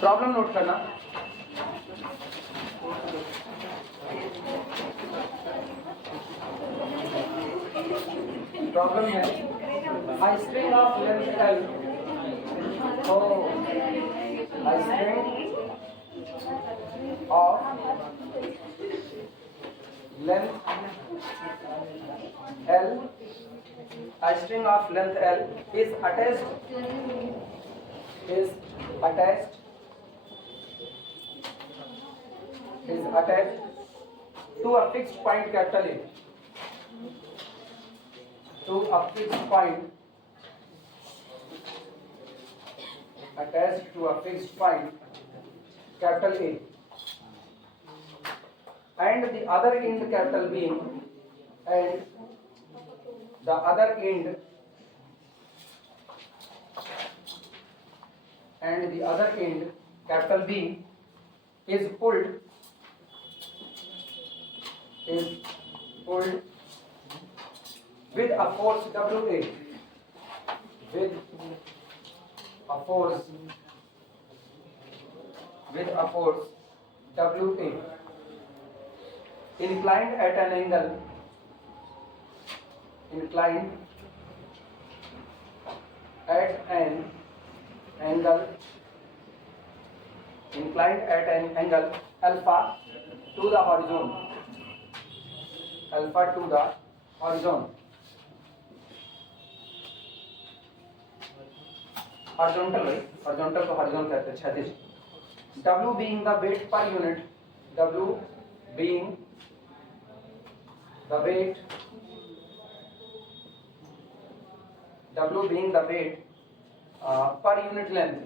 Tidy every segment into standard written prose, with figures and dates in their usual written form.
Problem note करना। Problem है a string of length L, so a string of length L, a string of length L is attached to a fixed point capital A, to a fixed point, attached to a fixed point capital A, and the other end capital B, and the other end capital B is pulled with a force WA, WA, inclined at an angle, alpha to the horizon, horizontal को horizon कहते हैं, क्षैतिज। W being the weight per unit, W being the weight per unit length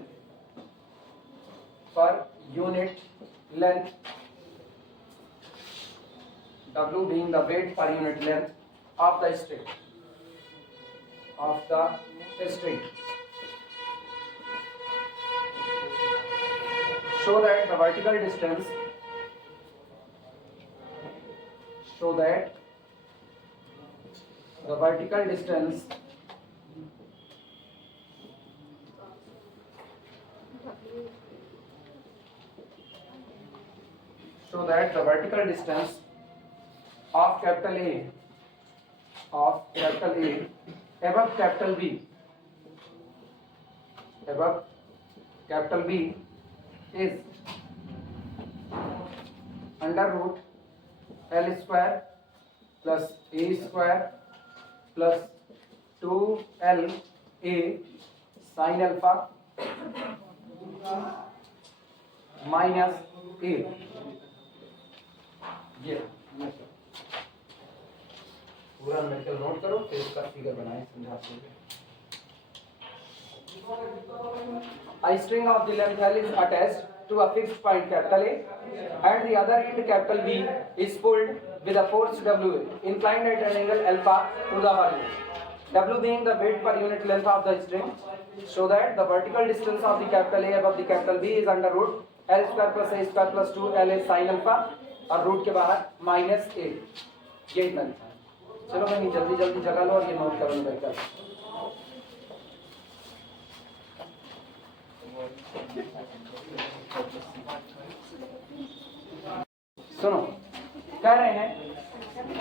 W being the weight per unit length of the string, show that the vertical distance of capital A above capital B is under root L square plus A square plus 2LA sin alpha minus A। ये पूरा medical note करो, फिर इसका figure बनाएं, समझाते हैं। A string of the length L is attached to a fixed point capital A, and the other end capital B is pulled with a force WA, inclined at an angle alpha to the horizon. W being the weight per unit length of the string, so that the vertical distance of the capital A above the capital B is under root L square plus A square plus 2LA sin alpha, और root के बाहर minus A। ये इतना लिखा है। चलो भाई जल्दी जल्दी जगह लो और ये नोट करो बेहतर। सुनो, कह रहे हैं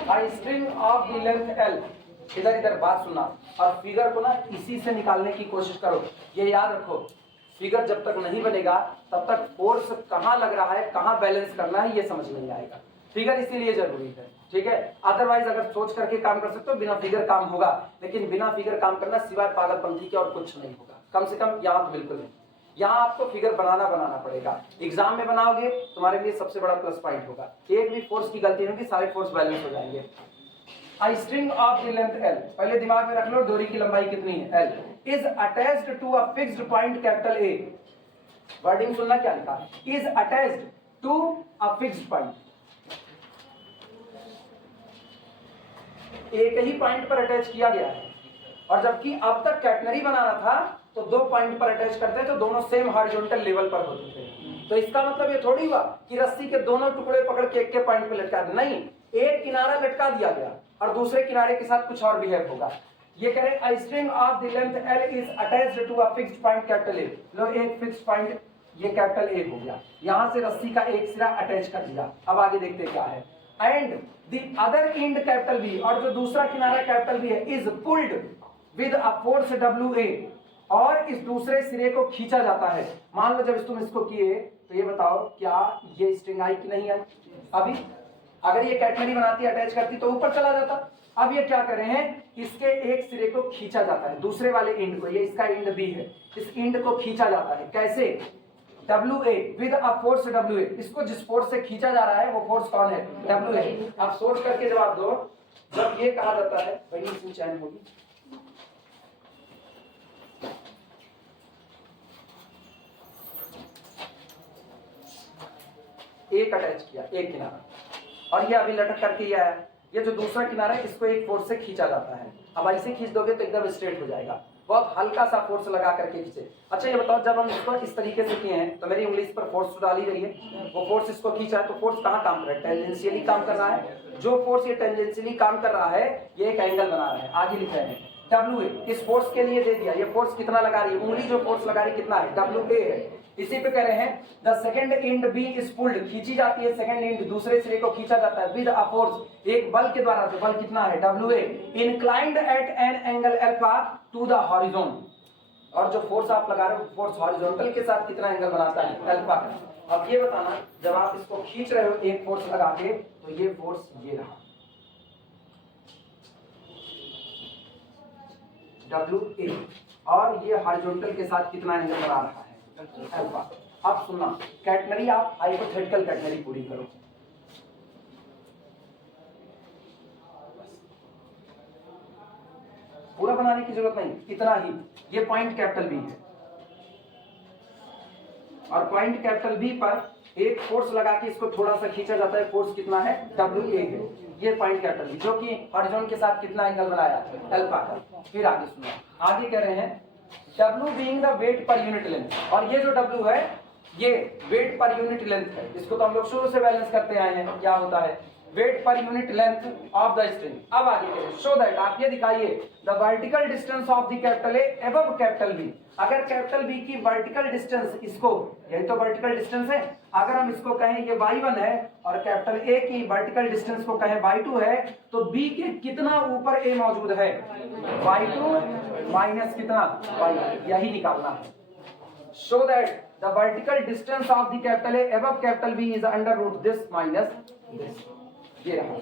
a string of the length L, इधर बात सुनना और फिगर को ना इसी से निकालने की कोशिश करो। ये याद रखो, फिगर जब तक नहीं बनेगा तब तक फोर्स कहाँ लग रहा है, कहाँ बैलेंस करना है, ये समझ नहीं आएगा। फिगर इसीलिए जरूरी है, ठीक है। अदरवाइज अगर सोच करके काम कर सकते हो, बिना फिगर काम होगा, लेकिन बिना फिगर काम करना सिवाय पागलपंथी के और कुछ नहीं होगा। कम से कम यहाँ तो बिल्कुल नहीं, यहाँ आपको फिगर बनाना पड़ेगा। एग्जाम में बनाओगे तुम्हारे लिए सबसे बड़ा प्लस पॉइंट होगा। एक भी फोर्स की गलती होगी, सारे फोर्स बैलेंस हो जाएंगे। A string of the length L, पहले दिमाग में रख लो डोरी की लंबाई कितनी है, L, is attached to a fixed point capital A। Wording सुनना क्या लिखा, is attached to a fixed point, एक ही पॉइंट पर अटैच किया गया है। और जबकि अब तक कैटनरी बनाना था तो दो पॉइंट पर अटैच करते तो दोनों सेम हॉरिजॉन्टल लेवल पर होते थे। तो इसका मतलब ये थोड़ी हुआ कि रस्सी के दोनों टुकड़े पकड़ के एक के पॉइंट पे लटका दे, नहीं, एक किनारा लटका दिया गया और दूसरे किनारे के साथ कुछ और बिहेव होगा। ये कह रहे a string of the length L is attached to a fixed point capital A। लो एक फिक्स्ड पॉइंट ये कैपिटल ए हो गया, यहां से रस्सी का एक सिरा अटैच कर दिया। अब आगे देखते क्या है, and the other end capital B, और जो दूसरा किनारा कैपिटल बी है, is pulled with a force W A, और इस दूसरे सिरे को खींचा जाता है। मान लो जब तुम इसको किए तो ये बताओ क्या ये स्ट्रिंग आई कि नहीं आई? अभी अगर ये कैटनरी बनाती अटैच करती तो ऊपर चला जाता। अब ये क्या कर रहे हैं, इसके एक सिरे को खींचा जाता है, दूसरे वाले एंड को, ये इसका एंड बी है, इस एंड को खींचा जाता है। कैसे? W A with a force W ए, इसको जिस फोर्स से खींचा जा रहा है वो फोर्स कौन है? W A. आप सोच करके जवाब दो, जब ये कहा जाता है वही चैन होगी, एक अटैच किया एक किनारा, और ये अभी लटक करके ये आया, ये जो दूसरा किनारा है इसको एक फोर्स से खींचा जाता है। अब ऐसे खींच दोगे तो एकदम स्ट्रेट हो जाएगा, बहुत हल्का सा फोर्स लगा करके खींचे। अच्छा ये बताओ, जब हम इसको इस तरीके से किए हैं तो मेरी उंगली इस पर फोर्स डाली रही है, वो फोर्स इसको खींचा है, तो फोर्स कहाँ काम कर रहा है? टेंजेंशियली काम कर रहा है। जो फोर्स ये टेंजेंशियली काम कर रहा है ये एक एंगल बना रहा है। आगे लिख रहे हैं डब्ल्यू ए, इस फोर्स के लिए दे दिया, ये फोर्स कितना लगा रही है? उंगली जो फोर्स लगा रही है कितना है? डब्ल्यू ए है। इसी पे कह रहे हैं the second end B is pulled, खींची जाती है सेकंड एंड, दूसरे सिरे को खींचा जाता है विद अ फोर्स, एक बल के द्वारा, जो बल कितना है? W A, inclined at an angle alpha two the horizon, और जो फोर्स आप लगा रहे हो फोर्स हॉरिजॉन्टल के साथ कितना एंगल बनाता है? अल्फा का। अब ये बताना, जब आप इसको खींच रहे हो एक फोर्स लगा के, तो ये फोर्स ये रहा डब्ल्यू ए, और ये हॉरिजॉन्टल के साथ कितना एंगल बना रहा है? अल्फा। अब सुनना, कैटनरी आप हाइपोथेटिकल कैटनरी पूरी करो। पूरा बनाने की जरूरत नहीं, इतना ही। ये पॉइंट कैपिटल बी है, और पॉइंट कैपिटल बी पर एक फोर्स लगा के इसको थोड़ा सा खींचा जाता है, फोर्स कितना है? डब्ल्यू ए है। ये पॉइंट कैपिटल बी, जो कि हॉरिजॉन के साथ कितना एंगल बनाया? अल्फा का। फिर आगे सुनो, आगे कह रहे हैं W being the weight per unit length, और ये जो W है ये वेट पर यूनिट लेंथ है, इसको तो हम लोग शुरू से बैलेंस करते आए हैं। क्या होता है? Weight per unit length of the string. अब आगे करें, शो दैट, आप ये दिखाइए the vertical distance of the capital A above capital B. अगर कैपिटल बी की वर्टिकल डिस्टेंस, इसको, यही तो वर्टिकल डिस्टेंस है, अगर हम इसको कहें ये y1 है और कैपिटल ए की वर्टिकल डिस्टेंस को कहें y2 है, तो b के कितना ऊपर a मौजूद है? y2 माइनस कितना? y1, यही निकालना है। Show that the vertical distance of the capital A above capital B is under root this minus this. ये रहा।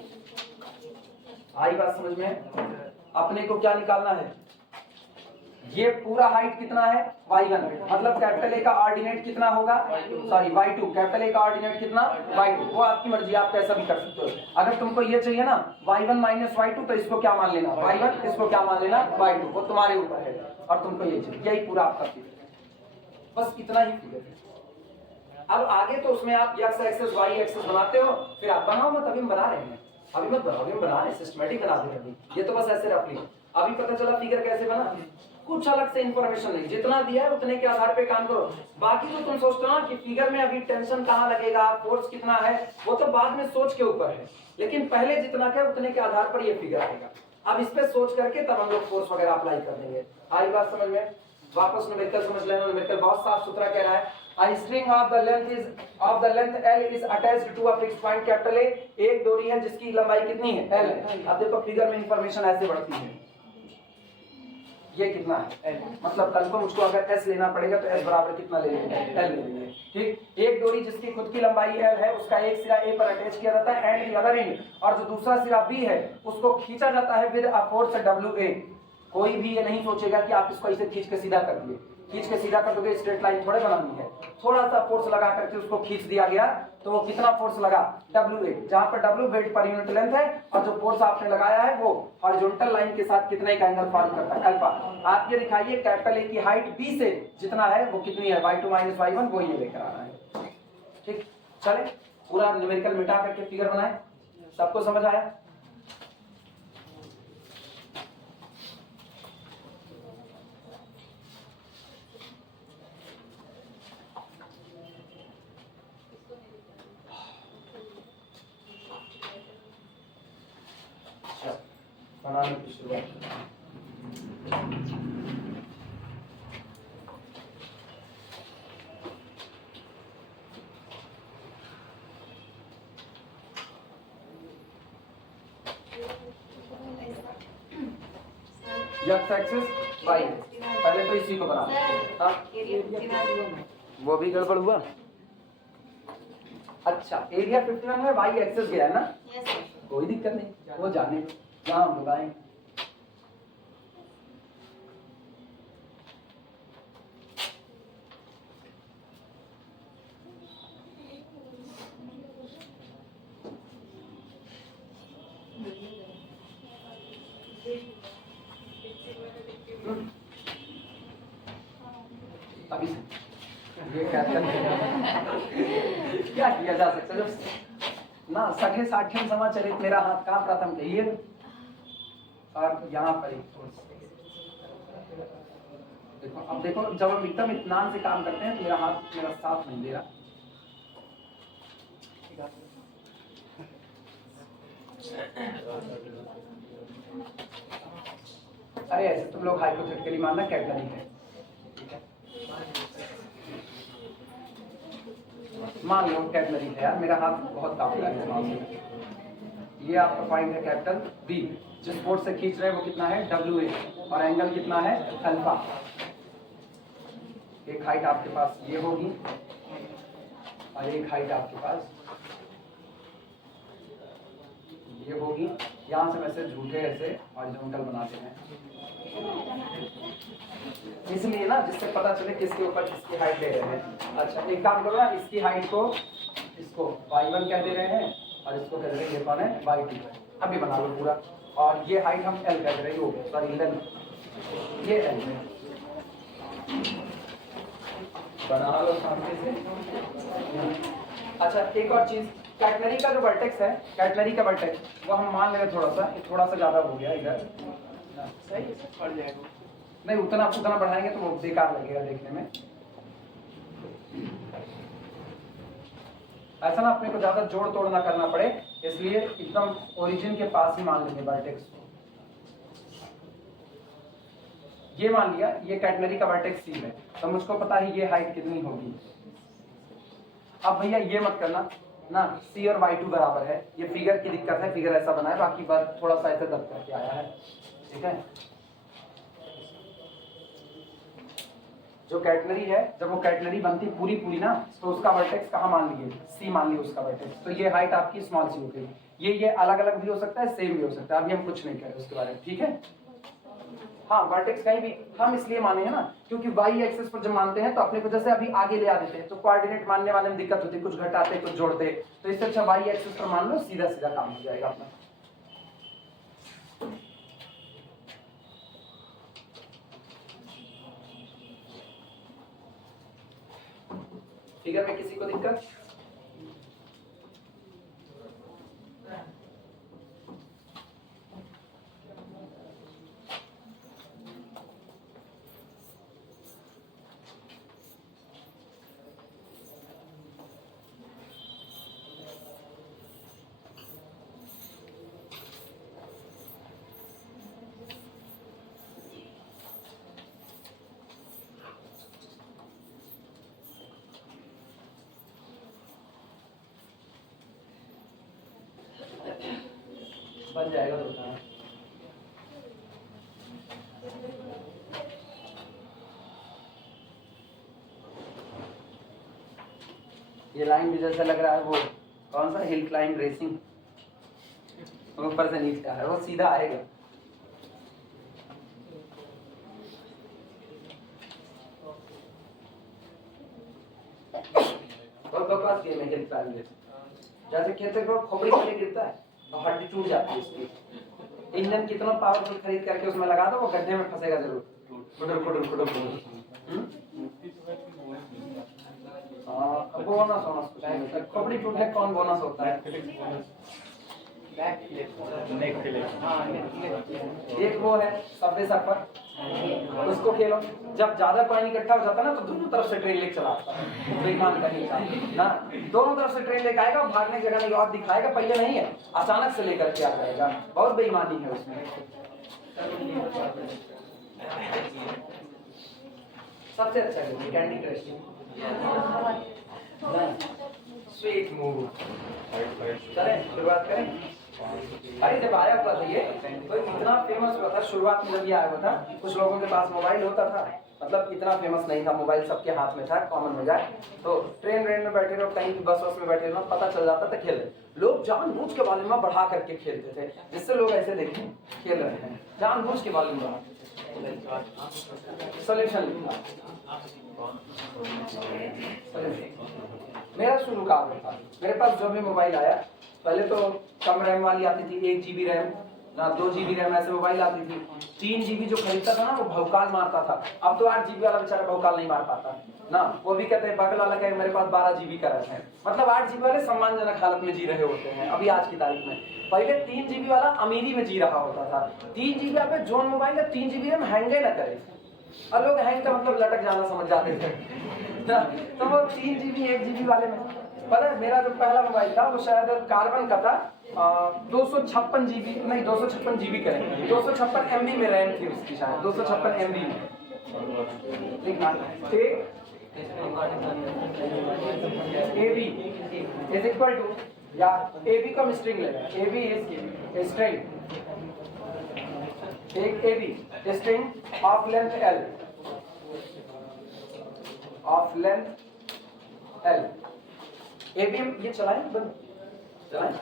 आई बात समझ में? अपने को क्या निकालना है? ये पूरा हाइट कितना है? y1, मतलब कैपिटल ए का ऑर्डिनेट कितना होगा? सॉरी y2, कैपिटल ए का ऑर्डिनेट कितना? y2। वो आपकी मर्जी, आप कैसा भी कर सकते हो। अगर तुमको ये चाहिए ना y1 माइनस y2, तो इसको क्या मान लेना? y1, इसको क्या मान लेना? y2। वो तुम्हारे ऊपर है, और तुमको ये चाहिए। यही पूरा आपका फिगर, बस इतना ही फिगर है। अब आगे तो उसमें आप x एक्सिस y एक्सिस बनाते हो, फिर आप बनाओ मत, अभी हम बना रहे हैं, अभी मत बनाओ, अभी हम बना रहे हैं, सिस्टमैटिक बना दे रहे हैं। ये तो बस ऐसे रफ ली, अभी पता चला फिगर कैसे बना, कुछ अलग से इंफॉर्मेशन नहीं, जितना दिया है उतने के आधार पे काम करो। बाकी जो तुम सोचते हो ना कि फिगर में अभी टेंशन कहाँ लगेगा, फोर्स कितना है, वो तो बाद में सोच के ऊपर है, लेकिन पहले जितना है उतने के आधार पर ये फिगर आएगा। अब इस पे सोच करके तब हम लोग फोर्स वगैरह अप्लाई कर देंगे। आई बात समझ में? वापस न्यूमेरिकल समझ लेना। न्यूमेरिकल बहुत साफ सुथरा कह रहा है, A string of the length L is attached to a fixed point capital A। एक डोरी है जिसकी लंबाई कितनी है? L है। अब देखो फिगर में इंफॉर्मेशन ऐसे बढ़ती है, ये कितना है? L। मतलब कल को मुझको अगर S लेना पड़ेगा तो S बराबर कितना ले लेंगे? L ले लेंगे। ठीक, एक डोरी जिसकी खुद की लंबाई L है, उसका एक सिरा A पर अटैच किया जाता है एंड द अदर एंड, और जो दूसरा सिरा B है उसको खींचा जाता है विद अ फोर्स WA। कोई भी ये नहीं सोचेगा कि आप इसको ऐसे खींच के सीधा कर दिए, खींच के सीधा कर दोगे, स्ट्रेट लाइन थोड़े बनानी है, थोड़ा सा फोर्स लगा करके उसको खींच दिया गया, तो वो कितना फोर्स लगा? WA, जहां पर W weight per unit length है, और जो फोर्स आपने लगाया है वो हॉरिजॉन्टल लाइन के साथ कितने का एंगल फॉर्म करता है? अल्फा। आप ये दिखाइए कैपिटल A की हाइट B से जितना है वो कितनी है? y2 माइनस y1, वो ये लेकर आना है। ठीक, चले पूरा न्यूमेरिकल मिटा करके फिगर बनाए। सबको समझ आया? बनाने की शुरुआत। x axis y। पहले तो इसी को बना। हाँ वो भी गड़बड़ हुआ। अच्छा एरिया 51 में y एक्सिस गया है ना? कोई दिक्कत नहीं, वो जाने जहाँ हम लगाएं। अभी ये क्या किया जा सकता है ना? 60 समाचरित मेरा हाथ कहाँ प्रथम कहिए, और यहाँ पर देखो। अब देखो जब हम एकदम इत्मीनान से काम करते हैं तो मेरा हाथ मेरा साथ नहीं दे रहा। अरे ऐसे तुम लोग हाइपोथेटिकली मानना कैटेगरी है, मान लो कैटेगरी है यार, मेरा हाथ बहुत काफी है। ये आपका पॉइंट है कैपिटल बी, जिस बोर्ड से खींच रहे हैं वो कितना है WA, और एंगल कितना है अल्फा। एक हाइट आपके पास ये होगी और एक हाइट आपके पास ये होगी। यहाँ से वैसे झूठे ऐसे हॉरिजॉन्टल बनाते हैं इसलिए ना, जिससे पता चले किसके ऊपर किसकी हाइट ले रहे हैं। अच्छा एक काम करो ना, इसकी हाइट को इसको y1 कह दे रहे हैं और इसको कह दे रहे हैं ये कौन है y2। अभी बना लो पूरा, और ये हाइट हम L कह दे रहे हो, सॉरी लेंथ ये L है। बना लो शांति से। अच्छा एक और चीज, कैटनरी का जो वर्टेक्स है, कैटनरी का वर्टेक्स वो हम मान ले रहे थोड़ा सा ज्यादा हो गया इधर, सही बढ़ जाएगा। नहीं उतना बढ़ाएंगे तो वो बेकार लगेगा देखने में। ऐसा ना अपने को ज्यादा जोड़ तोड़ ना करना पड़े, इसलिए एकदम ओरिजिन के पास ही मान लेंगे वर्टेक्स। ये मान लिया ये कैटनरी का वर्टेक्स C है, तो मुझको पता है ये हाइट कितनी होगी। अब भैया ये मत करना ना C और Y2 बराबर है, ये फिगर की दिक्कत है, फिगर ऐसा बना है, बाकी बात थोड़ा सा ऐसे दब करके आया है, ठीक है। जो कैटनरी है जब वो कैटनरी बनती पूरी ना, तो उसका वर्टेक्स कहाँ मान लिए C मान लिए उसका वर्टेक्स, तो ये हाइट आपकी स्मॉल c हो गई। ये अलग अलग भी हो सकता है, सेम भी हो सकता है, अभी हम कुछ नहीं कह रहे उसके बारे में, ठीक है। हाँ वर्टेक्स कहीं भी हम इसलिए माने हैं ना क्योंकि y एक्सिस पर जब मानते हैं तो अपने को जैसे अभी आगे ले आ देते हैं, तो कोऑर्डिनेट मानने वाले में दिक्कत होती है, कुछ घटाते कुछ जोड़ते, तो इससे अच्छा y एक्सिस पर मान लो, सीधा सीधा काम हो जाएगा अपना। फिगर में किसी को दिक्कत? बन जाएगा तो बताना। ये लाइन भी जैसा लग रहा है वो कौन सा हिल क्लाइंब रेसिंग, ऊपर से नीचे है, वो सीधा आएगा। बहुत बकवास गेम है हिल क्लाइंब, जैसे कहते हैं खोपड़ी पे गिरता है और हड्डी टूट जाती है इसकी। इंजन कितना पावरफुल खरीद करके उसमें लगा दो, वो गड्ढे में फंसेगा जरूर, खुडुर खुडुर खुडुर खुडुर। बोनस होना खोपड़ी टूटने कौन बोनस होता है? एक वो है सबवे सर्फर, उसको खेलो, जब ज्यादा कॉइन इकट्ठा हो जाता है ना तो दोनों तरफ से ट्रेन लेके चलाता है, बेईमान करने का ना, दोनों तरफ से ट्रेन लेके आएगा, भागने की जगह नहीं और दिखाएगा, पहिया नहीं है, अचानक से लेकर के आ जाएगा, बहुत बेईमानी है उसमें। सबसे अच्छा है कैंडी क्रश, स्वीट मूव। चलें शुरुआत करें। अरे जब आया हुआ था ये तो इतना फेमस हुआ था, शुरुआत में जब ये आया हुआ था कुछ लोगों के पास मोबाइल होता था, मतलब इतना फेमस नहीं था, मोबाइल सबके हाथ में था, कॉमन हो जाए तो ट्रेन में बैठे रहो, कहीं भी बस में बैठे रहो, पता चल जाता था खेल। लोग जानबूझ के वॉल्यूम में बढ़ा करके खेलते थे, जिससे लोग ऐसे देखें खेल रहे हैं, जानबूझ के वॉल्यूम बढ़ाते थे। सोल्यूशन लिखना, मेरा शुरू का था, मेरे पास जो भी मोबाइल आया पहले तो कम रैम वाली आती थी, 1 GB रैम ना 2 GB रैम ऐसे मोबाइल आती थी। 3 GB जो खरीदता था ना वो भौकाल मारता था, अब तो 8 GB वाला बेचारा भौकाल नहीं मार पाता ना, वो भी कहते हैं बगल वाला कहे मेरे पास 12 GB का रहता है, मतलब 8 GB वाले सम्मानजनक हालत में जी रहे होते हैं अभी आज की तारीख में। पहले 3 GB वाला अमीरी में जी रहा होता था। 3 GB पे जोन मोबाइल है, 3 GB रैम हैंगे ना करे, और लोग हैंग का मतलब लटक जाना समझ जाते थे तो वो 3 GB 1 GB वाले में पता है, मेरा जो पहला मोबाइल था वो शायद कार्बन का था, 256 GB नहीं 256 GB का है, 256 MB में रैम थी उसकी, शायद 256 MB में लिखना। ठीक, AB इज इक्वल टू, या AB का स्ट्रिंग लेना, AB इज स्ट्रिंग, एक AB string of length L, of length L, AB ये चलाएं बंद चलाएं,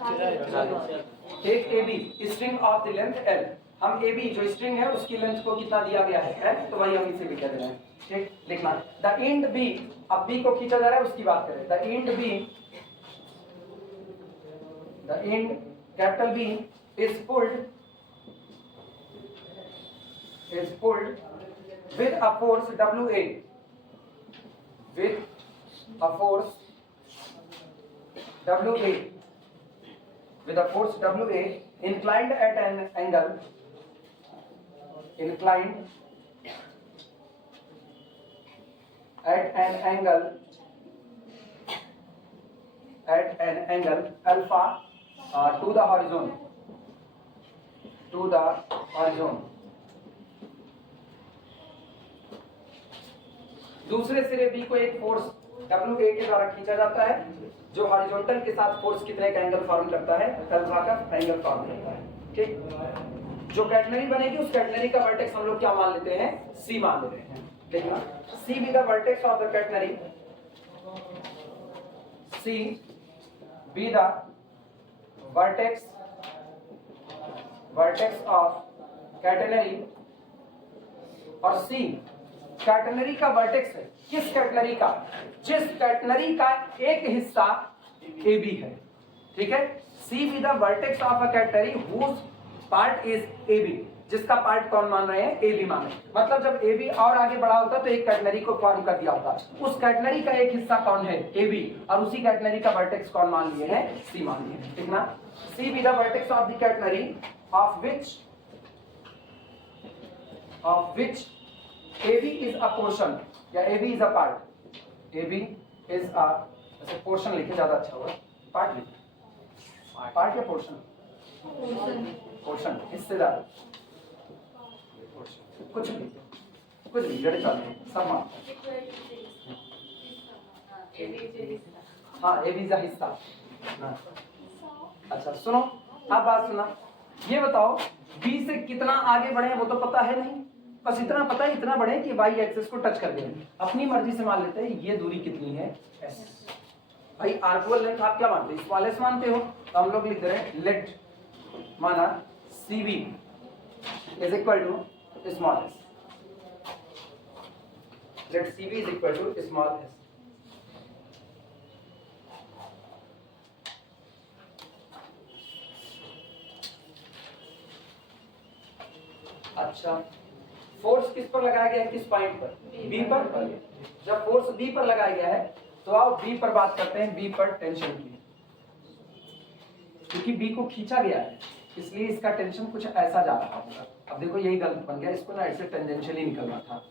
एक AB string of the length L, हम AB जो स्ट्रिंग है उसकी लेंथ को कितना दिया गया है L, तो वही हम इसे भी कह रहे हैं। ठीक, लिखना द एंड B, अब B को खींचा जा रहा है उसकी बात करें, the end B, the end capital B is pulled with a force WA, with a force WA, with a force WA inclined at an angle, inclined at an angle, at an angle alpha to the horizon, to the horizon। दूसरे सिरे B को एक force WA के द्वारा खींचा जाता है जो हॉरिजॉन्टल के साथ फोर्स कितने का एंगल फॉर्म करता है, अल्फा का एंगल फॉर्म करता है। ठीक, जो कैटनरी बनेगी उस कैटनरी का वर्टेक्स हम लोग क्या मान लेते हैं, C मान लेते हैं। देखना, C be the vertex of the catenary, C be the vertex of catenary, और C कैटनरी का वर्टेक्स है, किस कैटनरी का, जिस कैटनरी का एक हिस्सा AB है। ठीक है, C be the vertex of a catenary whose part is AB, जिसका पार्ट कौन मान रहे हैं, AB मान रहे हैं, मतलब जब AB और आगे बढ़ा होता तो एक कैटनरी को फॉर्म कर दिया होता, उस कैटनरी का एक हिस्सा कौन है, AB, और उसी कैटनरी का वर्टेक्स कौन मान लिए हैं, C मान लिए हैं। ठीक ना, C be the vertex of the catenary of which AB is a portion, या AB is a part, AB is a, ऐसे पोर्शन लिखे ज्यादा अच्छा होगा, पार्ट लिखे, पार्ट या पोर्शन, पोर्शन हिस्सेदार, कुछ भी जड़े चालू सब मान, हाँ AB का हिस्सा। अच्छा सुनो, अब बात सुना, ये बताओ B से कितना आगे बढ़े वो तो पता है नहीं, बस इतना पता है इतना बढ़े कि y एक्सिस को टच कर दे, अपनी मर्जी से मान लेते हैं ये दूरी कितनी है S। भाई आर्कुअल लेंथ आप क्या मानते हो, स्मॉल s मानते हो, तो हम लोग लिख दे रहे हैं लेट माना CB is equal to small s, let CB is equal to small s। अच्छा, फोर्स किस पर लगाया गया है, किस पॉइंट पर, B पर। जब फोर्स B पर लगाया गया है तो आओ B पर बात करते हैं, B पर टेंशन की, क्योंकि B को खींचा गया है इसलिए इसका टेंशन कुछ ऐसा जा रहा होगा। अब देखो यही गलत बन गया, इसको ना ऐसे टेंजेंशियली निकलना था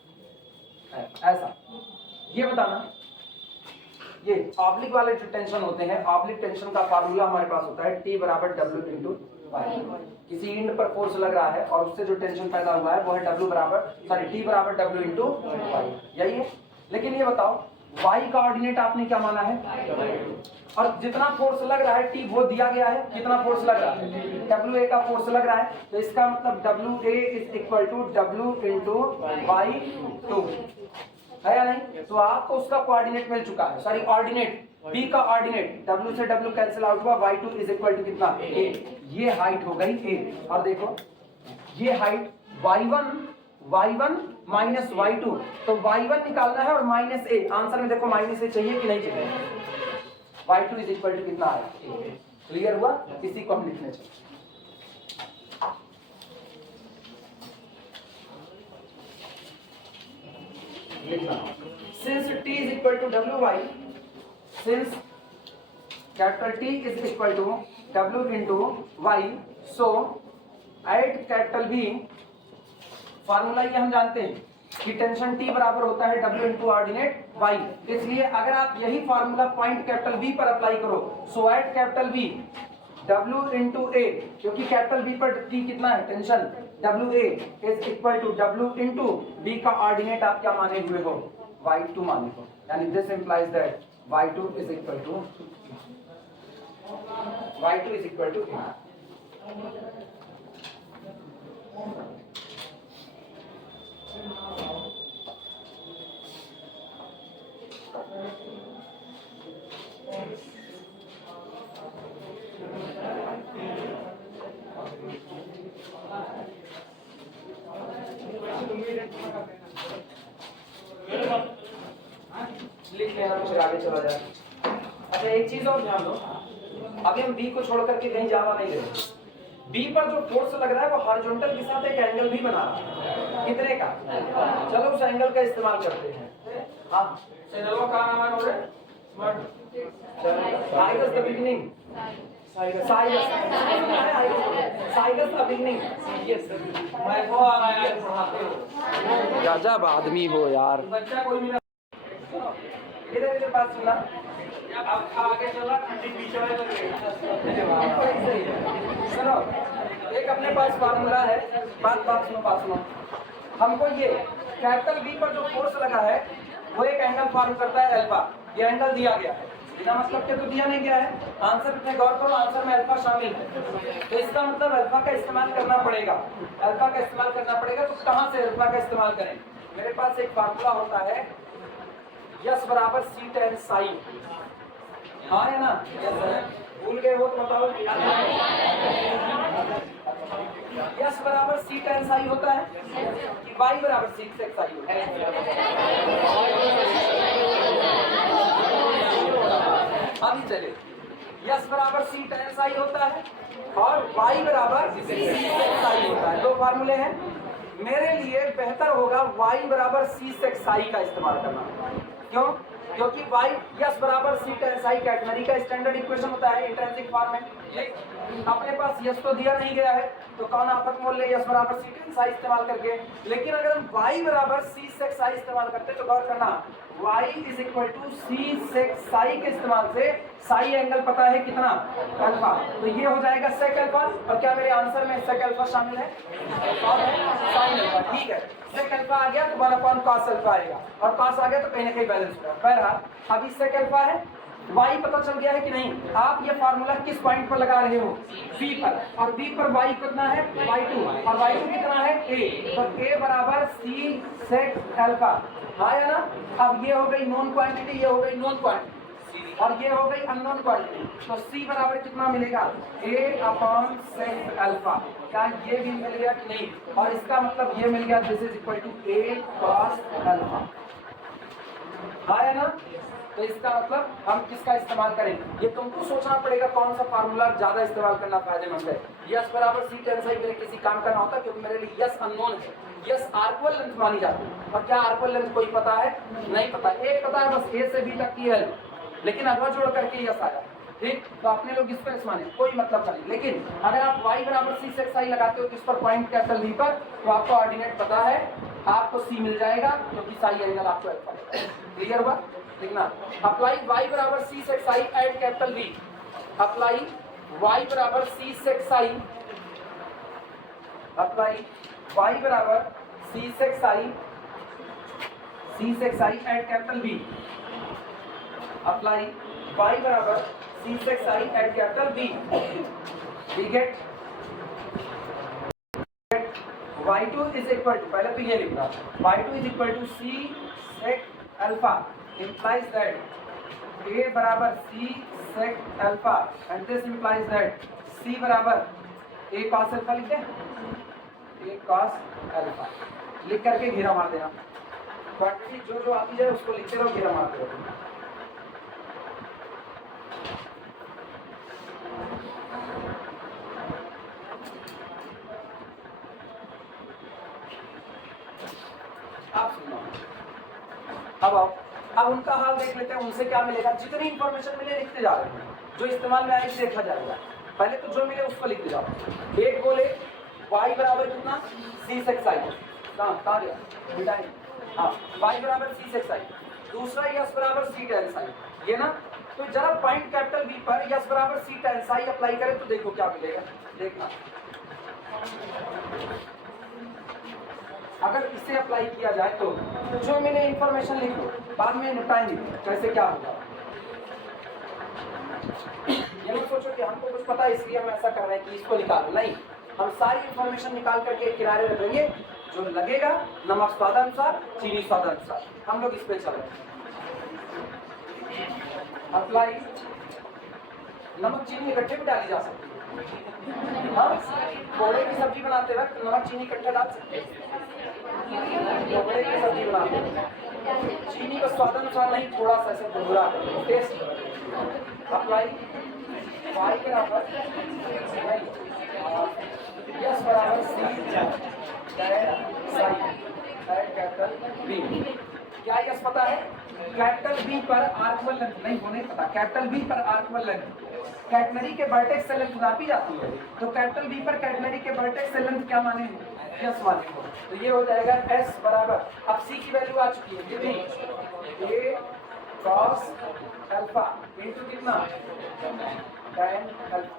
ऐसा। ये बताना, ये ऑब्लिक वाले जो टेंशन होते हैं, ऑब्लिक टेंशन का फार्मूला हमारे पास होता है T बराबर W इंटू वाई। किसी इंड पर फोर्स लग रहा है और उससे जो टेंशन पैदा हुआ है वो है W बराबर T बराबर W इंटू वाई, यही है। लेकिन ये बताओ y का ऑर्डिनेट आपने क्या माना है, और जितना फोर्स लग रहा है T वो दिया गया है, कितना फोर्स लग रहा है, WA का फोर्स लग रहा है, तो इसका मतलब WA is equal to W into y2 है या नहीं। तो आपको उसका कोऑर्डिनेट मिल चुका है, सॉरी ऑर्डिनेट, B का ऑर्डिनेट, W से W कैंसिल आउट हुआ, y2 इज इक्वल टू कितना a, ये हाइट हो गई a, और देखो ये हाइट y1 माइनस y2, तो y1 निकालना है और माइनस a, आंसर में देखो माइनस a चाहिए कि नहीं चाहिए, y2 इज इक्वल टू कितना है, क्लियर हुआ। इसी को हम लिखने चाहिए। Since T is equal to Wy, since capital T is equal to W into Y, so at capital B, formula ये हम जानते हैं कि टेंशन T बराबर होता है W इंटू ऑर्डिनेट Y, इसलिए अगर आप यही फार्मूला पॉइंट कैपिटल B पर अप्लाई करो, so at capital B W into A, क्योंकि कैपिटल B पर T कितना है tension, WA is equal to W into B का ऑर्डिनेट आप क्या माने हुए हो, Y2 माने हो, यानी this implies that Y2 is equal to A। लिख लेना, फिर आगे चला जाए। अच्छा एक चीज और ध्यान दो, अभी हम B को छोड़ करके कहीं जावा नहीं रहे, B पर जो फोर्स लग रहा है वो हॉरिजॉन्टल के साथ एक एंगल भी बना रहा है, कितने का, चलो उस एंगल का इस्तेमाल करते हैं। हाँ चैनल का नाम है नोरे साइगस द बिगिनिंग, साइगस द बिगिनिंग, यस मैं को आ रहा है पढ़ाते हो, गजब आदमी हो यार, बच्चा कोई भी इधर बात सुनना, अब आगे चला पीछे वाले सुनो, एक अपने पास फार्मूला है, बात सुनो, हमको ये कैपिटल B पर जो फोर्स लगा है वो एक एंगल फॉर्म करता है अल्फा, ये एंगल दिया गया है, बिना मतलब के तो दिया नहीं गया है, आंसर में गौर करो, आंसर में अल्फा शामिल है, तो इसका मतलब अल्फा का इस्तेमाल करना पड़ेगा, अल्फा का इस्तेमाल करना पड़ेगा। तो कहाँ से अल्फा का इस्तेमाल करें, मेरे पास एक फार्मूला होता है यस बराबर सी टेन साइन, हाँ है ना, यस है, भूल गए हो तो बताओ, यस बराबर सी टेन साई होता है कि वाई बराबर सी सेक साई होता है, अभी चले, यस बराबर सी टेन साई होता है और वाई बराबर सी सेक साई होता है, दो फार्मूले हैं, मेरे लिए बेहतर होगा वाई बराबर सी सेक साई का इस्तेमाल करना, क्यों, क्योंकि y यस बराबर सी टेन साई कैटेगरी का स्टैंडर्ड इक्वेशन होता है इंट्रिंसिक फॉर्म में, अपने पास यस तो दिया नहीं गया है तो कौन आपस बोल ले यस बराबर सी टेन साई इस्तेमाल करके, लेकिन अगर हम y बराबर सी सेक साई इस्तेमाल करते तो गौर करना y is equal to C sec Sai के इस्तेमाल से साई एंगल पता है कितना अल्फा, तो ये हो जाएगा सेक अल्फा, और क्या मेरे आंसर में सेक अल्फा शामिल है, साइन अल्फा, ठीक है, सेक अल्फा आ गया तो 1 cos अल्फा आएगा, और cos आ गया तो कहीं ना कहीं बैलेंस होगा। बहरहाल अभी सेक अल्फा है, y पता चल गया है कि नहीं, आप ये फार्मूला किस पॉइंट पर लगा रहे हो, B पर, और B पर y कितना है y2, और y2 कितना है a, तो a बराबर c सेक अल्फा, हाँ है ना। अब ये हो गई नॉन क्वांटिटी, ये हो गई नॉन क्वांटिटी, और ये हो गई अननोन क्वांटिटी, तो c बराबर कितना मिलेगा a अपॉन सेक अल्फा, क्या ये भी मिल गया कि नहीं, और इसका मतलब ये मिल गया this is equal to a cos alpha, हाँ है ना। तो इसका मतलब हम किसका इस्तेमाल करें, ये तुमको सोचना पड़ेगा कौन सा फार्मूला ज्यादा इस्तेमाल करना फायदेमंद है। यस बराबर सी टेन साई मेरे किसी काम का ना होता, क्योंकि मेरे लिए यस अननोन है, यस आर्कुअल लेंथ मानी जाती है, और क्या आर्कुअल लेंथ कोई पता है, नहीं पता, एक पता है बस ए से बी तक की है, लेकिन अगवा जोड़ करके यस आया, ठीक, तो आपने लोग इस पर माने कोई मतलब नहीं, लेकिन अगर आप y बराबर सी सेक साई लगाते हो तो इस पर पॉइंट कैपिटल V पर, तो आपको ऑर्डिनेट पता है, आपको c मिल जाएगा क्योंकि साई एंगल आपको अल्फा, क्लियर हुआ, लिखना अप्लाई y बराबर C sec psi at capital V, apply y बराबर C sec psi, apply y बराबर C sec psi at capital V, apply y बराबर C6i at capital B, we get y2 is equal to, पहले तो ये लिख रहा, y2 is equal to C sec alpha implies that a बराबर C sec alpha and this implies that C बराबर a cos alpha लिख दें, a cos alpha लिख करके घेरा मार देना। क्वांटिटी जो जो आती जाए उसको लिखते रहो, घेरा मारते रहो। आप सुनो, अब आओ, अब उनका हाल देख लेते हैं, उनसे क्या मिलेगा। जितनी इंफॉर्मेशन मिले लिखते जा रहे हैं, जो इस्तेमाल में आएगी देखा जाएगा। पहले तो जो मिले उसको लिखते जाओ। एक बोले y बराबर कितना C6i, कहाँ गया बेटा, हाँ y बराबर C6i, दूसरा s बराबर C tan psi, ये ना। तो जरा पॉइंट कैपिटल B पर s बराबर C tan psi अप्लाई करें तो देखो क्या मिलेगा, देखना। अगर इसे अप्लाई किया जाए तो जो मैंने इंफॉर्मेशन लिख लो, बाद में निपटाएंगे कैसे क्या होगा। ये मत सोचो कि हमको कुछ पता है इसलिए हम ऐसा कर रहे हैं कि इसको निकालो, नहीं, हम सारी इंफॉर्मेशन निकाल करके किनारे रखेंगे। जो लगेगा नमक स्वादानुसार, चीनी स्वादानुसार, हम लोग इस पे चल रहे हैं। अप्लाई नमक चीनी इकट्ठे भी डाली जा सकती है। हाँ, कोहड़े की सब्जी बनाते वक्त नमक चीनी इकट्ठे डाल सकते हैं। कोहड़े की सब्जी बनाते हैं चीनी का स्वादानुसार नहीं, थोड़ा सा ऐसे गुनगुना टेस्ट। अप्लाई y बराबर s बराबर C tan psi at capital B। क्या यस पता है? कैपिटल B पर आर्कवल लेंथ नहीं, वो नहीं पता। कैपिटल B पर आर्कवल लेंथ कैटनरी के वर्टेक्स से लेंथ नापी जाती है, तो कैपिटल B पर कैटनरी के वर्टेक्स से लेंथ क्या माने, यस माने। तो ये हो जाएगा s बराबर, अब C की वैल्यू आ चुकी है कितनी, a cos अल्फा इनटू कितना tan अल्फा,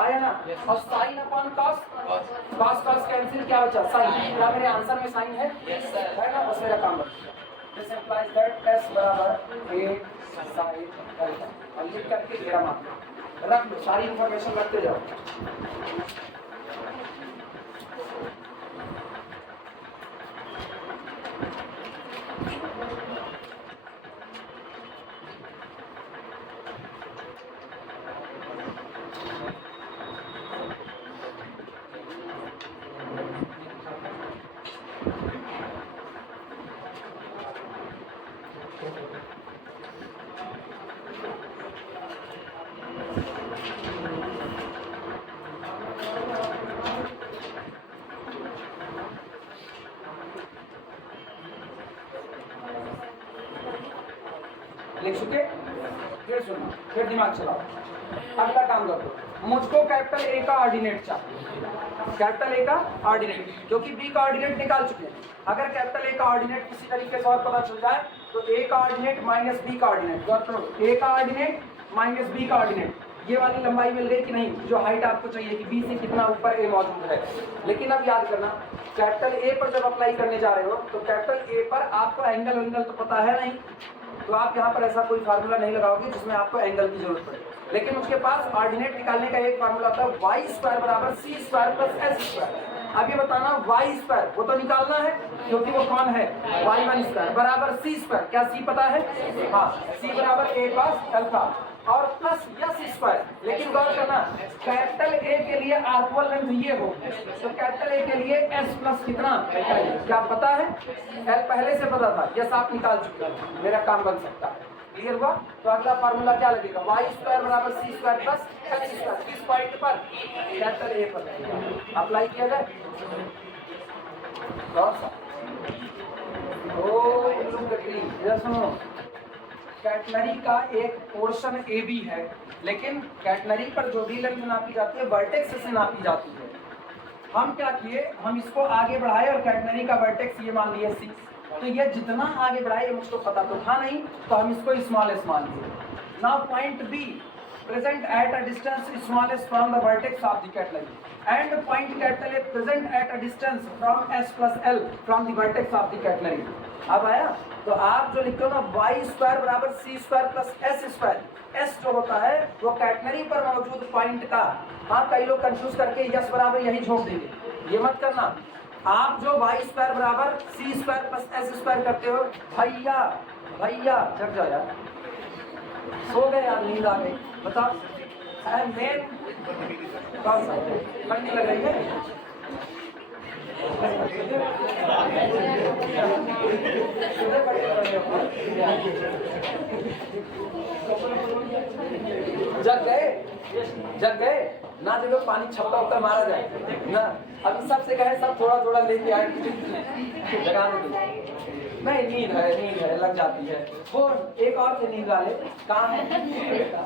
आया ना। और sine upon cos, cos cos cancel, क्या बचा साइन। क्या मेरे आंसर में साइन है? है ना, बस मेरा काम बच गया। दिस इंप्लाइज दैट s बराबर a sin अल्फा, और लिख करके घेरा मार रख लो, सारी इंफॉर्मेशन रखते जाओ। लिख चुके, फिर सुनो, फिर दिमाग चलाओ। अगला काम करो, मुझको कैपिटल ए का ऑर्डिनेट चाहिए, कैपिटल ए का ऑर्डिनेट, क्योंकि बी का ऑर्डिनेट निकाल चुके हैं। अगर कैपिटल ए का ऑर्डिनेट किसी तरीके से और पता चल जाए तो ए का ऑर्डिनेट माइनस बी का ऑर्डिनेट, ए का ऑर्डिनेट माइनस बी का ऑर्डिनेट, ये वाली लंबाई मिल गई कि नहीं, जो हाइट आपको चाहिए कि बी से कितना ऊपर ए मौजूद है। लेकिन अब याद करना, कैपिटल ए पर जब अप्लाई करने जा रहे हो तो कैपिटल ए पर आपको एंगल तो पता है नहीं, तो आप यहाँ पर ऐसा कोई फार्मूला नहीं लगाओगे जिसमें आपको एंगल की जरूरत पड़े। लेकिन उसके पास ऑर्डिनेट निकालने का एक फार्मूला होता है, वाई स्क्वायर बराबर C square plus S square. अब ये बताना वाई स्क्वायर वो तो निकालना है क्योंकि वो कौन है, वाई वन स्क्वायर बराबर सी स्क्वायर, क्या सी पता है, हाँ, सी बराबर ए कॉस अल्फा और प्लस यस स्क्वायर। लेकिन गौर करना, कैपिटल ए के लिए आर्कवल लेंथ ये हो, तो कैपिटल ए के लिए एस प्लस कितना, क्या पता है, एल पहले से पता था, यस आप निकाल चुके हो, मेरा काम बन सकता है। क्लियर हुआ? तो अगला फार्मूला क्या लगेगा, वाई स्क्वायर बराबर C square plus S square, किस पॉइंट पर, कैपिटल ए पर अप्लाई किया जाए। सुनो, कैटनरी का एक पोर्शन ए बी है, लेकिन कैटनरी पर जो भी लेंथ नापी जाती है वर्टेक्स से नापी जाती है। हम क्या किए, हम इसको आगे बढ़ाए और कैटनरी का वर्टेक्स ये मान लिया 6, तो ये जितना आगे बढ़ाए ये मुझको पता तो था नहीं, तो हम इसको स्मॉलेस्ट मान लिए। Now point B present at a distance smallest from the vertex of the catenary, and point capital A present at a distance from S plus L from the vertex of the catenary. अब आया? तो आप जो लिखते हो ना Y square बराबर C square plus S square, S जो होता है वो कैटनरी पर मौजूद पॉइंट का, हाँ कई लोग कंफ्यूज करके यस बराबर यही छोड़ देंगे, ये मत करना। आप जो वाई स्क्वायर बराबर C square plus S square करते हो, भैया भैया जग जाओ यार, सो गए यार, नींद आ गई। बताओ मेन कौन सा ठंडी लग रही है? जग गए ना, जो लोग पानी छपटा उतर मारा जाए ना, अभी सबसे कहे सब थोड़ा थोड़ा लेके आए जगाने के लिए। नहीं नींद है लग जाती है। वो एक और से नींद वाले कहाँ है?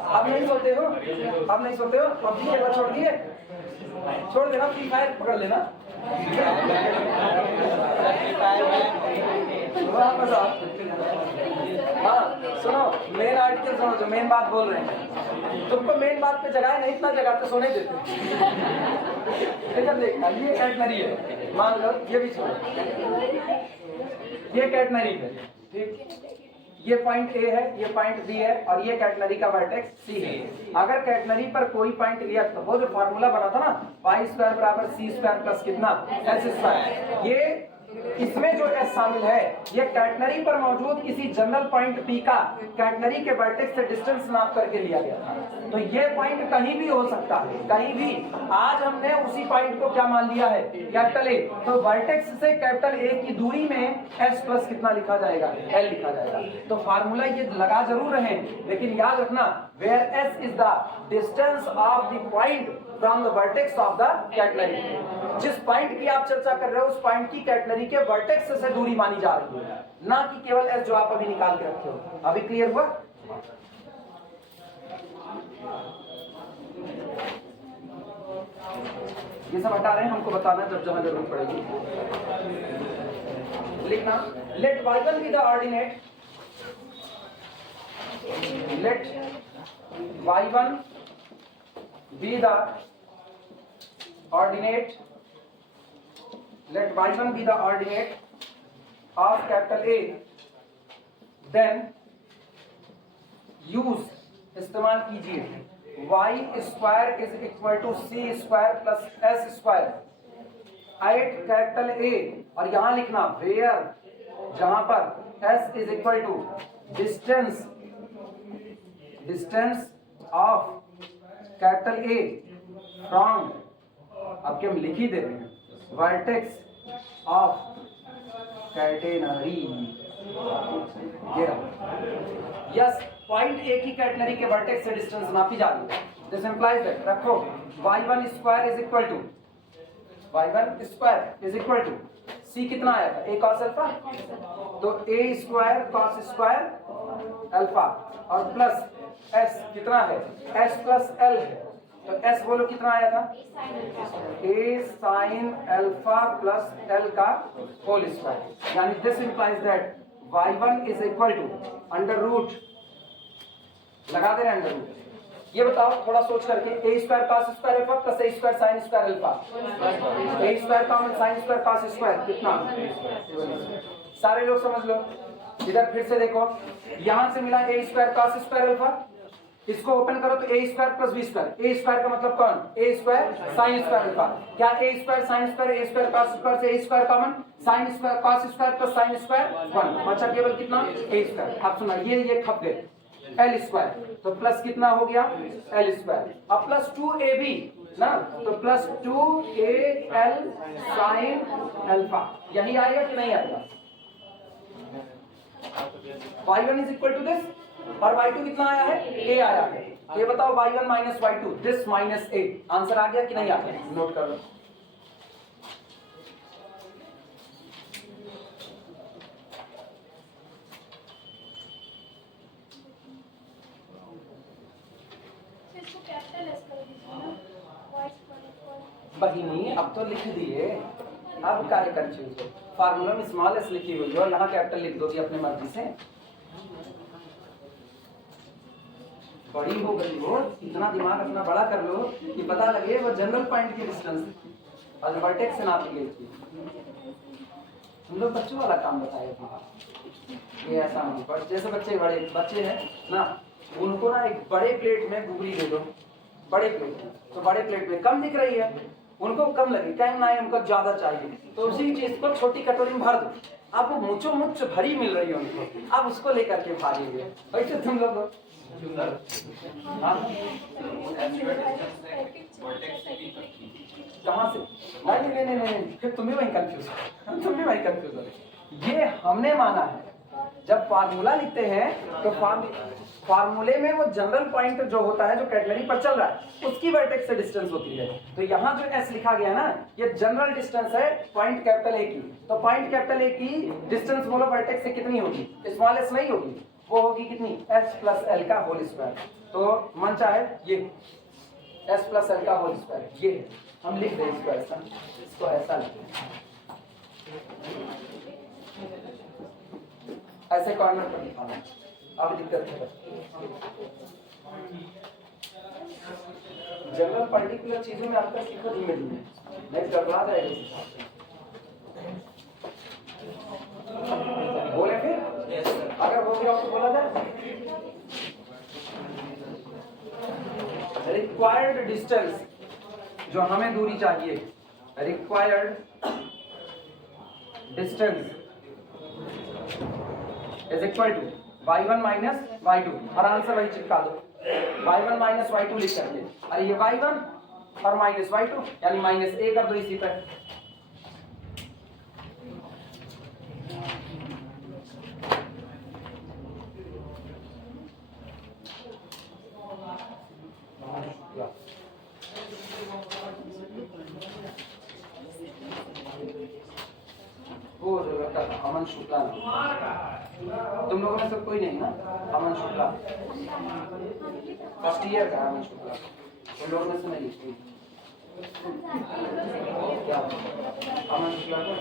अब नहीं सोते हो? पबजी खेलना छोड़ दिए? छोड़ देना, फ्री फायर पकड़ लेना। हाँ सुनो, मेन आर्टिकल सुनो, जो मेन बात बोल रहे हैं, तुमको मेन बात पे जगाए नहीं, इतना जगाते सोने देते। इधर देखना, ये कैटनरी है, मान लो ये भी छोड़ो, ये कैटनरी है, ठीक, ये पॉइंट ए है, ये पॉइंट बी है, और ये कैटनरी का वर्टेक्स सी है। अगर कैटनरी पर कोई पॉइंट लिया तो वो जो फॉर्मूला बना था ना, वाई स्क्वायर बराबर सी स्क्वायर प्लस कितना एस स्क्वायर, ये इसमें जो एस शामिल है ये कैटनरी पर मौजूद किसी जनरल पॉइंट पी का कैटनरी के वर्टेक्स से डिस्टेंस नाप करके लिया गया था। तो ये पॉइंट कहीं भी हो सकता है, कहीं भी। आज हमने उसी पॉइंट को क्या मान लिया है, कैपिटल ए। तो वर्टेक्स से कैपिटल ए की दूरी में एस प्लस कितना लिखा जाएगा, एल लिखा जाएगा। तो फार्मूला ये लगा जरूर रहे, लेकिन याद रखना where S is the distance of the point from the vertex of the catenary. जिस पॉइंट की आप चर्चा कर रहे हो उस पॉइंट की कैटनरी के वर्टेक्स से दूरी मानी जा रही है, ना कि केवल एस जो आप अभी निकाल के रखे हो। अभी क्लियर हुआ? ये सब हटा रहे हैं, हमको बताना जब जहां जरूरत पड़ेगी। लिखना let y1 be the ordinate, let y1 be the ordinate, let y1 be the ordinate of capital A, then use, इस्तेमाल कीजिए y square is equal to C square plus S square at capital A, और यहां लिखना where, जहां पर s is equal to distance of capital A from, अब क्या हम लिख ही दे रहे हैं, vertex of catenary. Yes, point A की कैटेनरी के वर्टेक्स से डिस्टेंस नापी जा रही है। दिस इंप्लाइज दैट, रखो y1 square is equal to, y1 square is equal to c कितना आया था, a cos अल्फा, तो a square cos square alpha और प्लस s कितना है, s प्लस l है, तो s बोलो कितना आया था, a sin alpha plus l का होल स्क्वायर। यानी this implies that y1 is equal to under root, लगा दे रहे अंडर रूट। ये बताओ थोड़ा सोच करके, a square cos square alpha plus a square sin square alpha, a square common sin square cos square कितना, सारे लोग समझ लो। इधर फिर से देखो, यहां से मिला a square cos square alpha, इसको ओपन करो तो a square plus b square, a square का मतलब कौन, a square sin square alpha, क्या a square sin square a square cos square से a square common, sin square cos square plus sin square 1, बचा केवल कितना a स्क्वायर। अब सुना ये खप गए l स्क्वायर, तो प्लस कितना हो गया l स्क्वायर, अब प्लस 2ab ना, तो प्लस 2al sin अल्फा, यही आएगा कि नहीं आएगा। y1 is equal to this, और y2 कितना आया है, a आया है। ये बताओ y1 minus y2, this minus a, answer आ गया कि नहीं आ गया, नोट कर लो। वही नहीं, अब तो लिख दिए, अब क्या कंफ्यूज हो, फार्मूला में स्मॉल एस लिखी हुई है, यहाँ कैपिटल लिख दोगे अपने मर्जी से। बड़ी हो गई हो, इतना दिमाग अपना बड़ा कर लो कि पता लगे वो जनरल पॉइंट की डिस्टेंस और वर्टेक्स से नापी गई थी। तुम लोग बच्चों वाला काम बताए था, ये ऐसा नहीं। पर जैसे बच्चे बड़े बच्चे हैं ना, उनको ना एक बड़े प्लेट में गुगली दे दो, बड़े प्लेट में, तो बड़े प्लेट में कम दिख रही है, उनको कम लगे, टाइम ना उनको ज्यादा चाहिए, तो उसी चीज को छोटी कटोरी में भर दो, आपको मुझो मुझ भरी मिल रही है उनको, आप उसको लेकर के भागेंगे। वैसे तुम लोग कहाँ से? नहीं नहीं नहीं नहीं, फिर तुम भी वही कंफ्यूज हो, तुम भी वही कंफ्यूज हो। ये हमने माना है, जब फार्मूला लिखते हैं तो फार्मूले में वो जनरल पॉइंट जो होता है, जो कैटेगरी पर चल रहा है, उसकी वर्टेक्स से डिस्टेंस होती है। तो यहाँ जो एस लिखा गया ना, ये जनरल डिस्टेंस है पॉइंट कैपिटल ए की। तो पॉइंट कैपिटल ए की डिस्टेंस बोलो वर्टेक्स से कितनी होगी? स्मॉल एस नहीं होगी, वो होगी कितनी? एस प्लस एल का होल स्क्वायर। तो मन चाहे ये एस प्लस एल का होल स्क्वायर, ये हम लिख दें इसको ऐसा, इसको ऐसा लिखें, ऐसे कॉर्नर पर लिखाना। अब दिक्कत है, जनरल पर्टिकुलर चीजों में आपका सीखो धीमे धीमे, नहीं गड़बड़ा जाएगा। बोले फिर अगर हो गया तो बोला जाए। रिक्वायर्ड डिस्टेंस, जो हमें दूरी चाहिए, required distance is equal to y1 minus y2, और आंसर वही चिपका दो, y1 माइनस y2 लिख करके। अरे ये y1 और माइनस y2 यानी माइनस a कर दो इसी पर। वो जो लगता था अमन शुक्ला, तुम लोगों में सब कोई नहीं ना? अमन शुक्ला फर्स्ट ईयर का, अमन शुक्ला तुम लोगों में से नहीं? क्या अमन शुक्ला को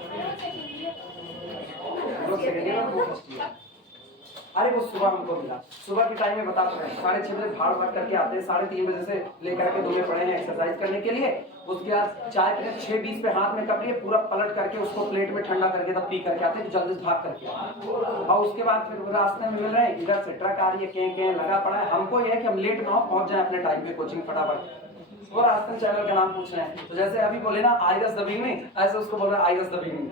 सेकेंड ईयर में, वो फर्स्ट ईयर? अरे वो सुबह हमको मिला, सुबह के टाइम में बता रहे हैं 6:30 बजे भाड़ भर करके आते हैं, 3:30 बजे से लेकर के धुले पड़े हैं एक्सरसाइज करने के लिए। उसके बाद चाय पीने 6:20 पे हाथ में कप लिए, पूरा पलट करके उसको प्लेट में ठंडा करके तब पी करके आते हैं, जल्दी से भाग करके। और उसके बाद फिर रास्ते में मिल रहे हैं, इधर से ट्रक आ रही है, के लगा पड़ा है। हमको यह है कि हम लेट ना हो, पहुंच जाए अपने टाइम पे कोचिंग फटाफट। वो रास्ते चैनल का नाम पूछ रहे हैं, तो जैसे अभी बोले ना आइरस द बिगनिंग, ऐसे उसको बोल रहे हैं आइरस द बिगनिंग।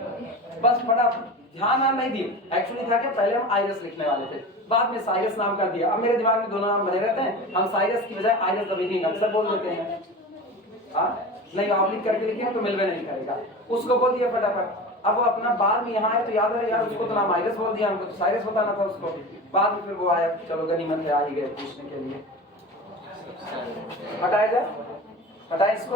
बस फटाफट ध्यान नहीं दिए। एक्चुअली था कि पहले हम आइरस लिखने वाले थे, बाद में साइरस नाम कर दिया। अब मेरे दिमाग में दोनों नाम बने रहते हैं, हम साइरस की बजाय आइरस द बिगनिंग अक्सर बोल देते हैं। नहीं ऑब्लिक करके लिखे तो मिलवे नहीं करेगा, उसको बोल दिया फटाफट। अब वो अपना बाद में यहाँ आए तो याद है यार, उसको तो नाम आइरस बोल दिया, हमको तो साइरस बताना था उसको। बाद में फिर वो आया, चलो गनीमत है आ ही गए पूछने के लिए। हटाया जाए, हटाए इसको।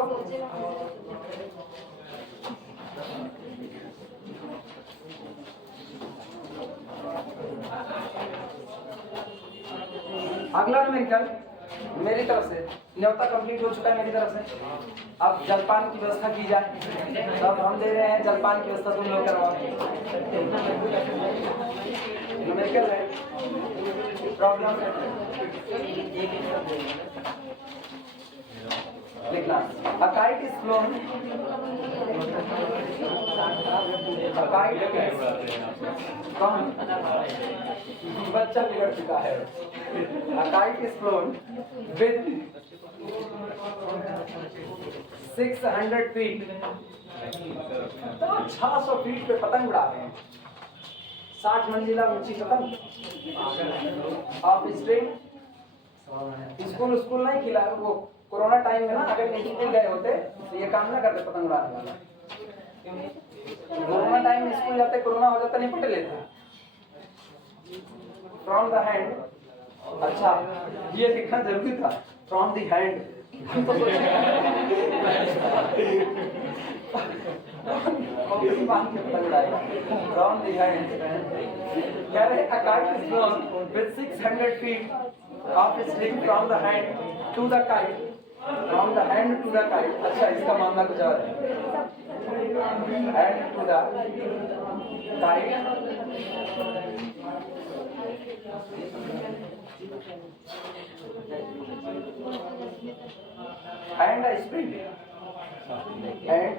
अगला न्यूमेरिकल मेरी तरफ से न्योता कंप्लीट हो चुका है मेरी तरफ से। अब जलपान की व्यवस्था की जाए, तब हम दे रहे हैं जलपान की व्यवस्था, तुम लोग करवाओ। न्यूमेरिकल है, प्रॉब्लम लिखना। A kite is flown, a kite कौन बच्चा बिगड़ चुका है। A kite is flown with 600 feet, तो 600 फीट पे पतंग उड़ा रहे हैं, 60 मंजिला ऊंची पतंग। आप स्कूल स्कूल नहीं खिला, वो कोरोना टाइम में ना, अगर नहीं मिल गए होते तो ये काम ना करते पतंग उड़ाने वाला। कोरोना टाइम में स्कूल जाते, कोरोना हो जाता, नहीं पढ़ लेते। फ्रॉम द हैंड, अच्छा ये लिखना जरूरी था, from the hand. From the hand कह रहे a kite is flown with 600 feet of string from the hand to the kite, from the hand to the kite। अच्छा इसका मामला कुछ और है, hand to the kite and a spring, and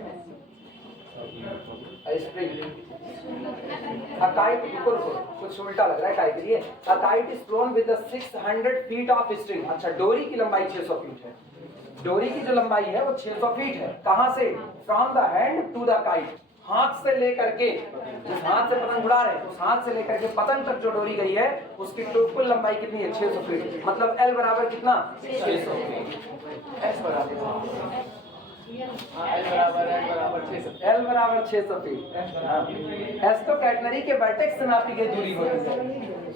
a spring A kite, रुको कुछ उल्टा लग रहा है काइट के लिए। A kite is flown with the 600 feet of string। अच्छा, डोरी की लंबाई 600 फीट है। डोरी की जो लंबाई है वो 600 फीट है। कहां से? From the hand to the kite, हाथ से लेकर के, जिस हाथ से पतंग उड़ा रहे हैं उस हाथ से लेकर के पतंग तक जो डोरी गई है उसकी टोटल लंबाई कितनी है? 600 फीट। मतलब L बराबर कितना? 600 फीट। S बराबर L बराबर 600 फीट। S तो कैटनरी के वर्टेक्स से नापी गई दूरी होती है।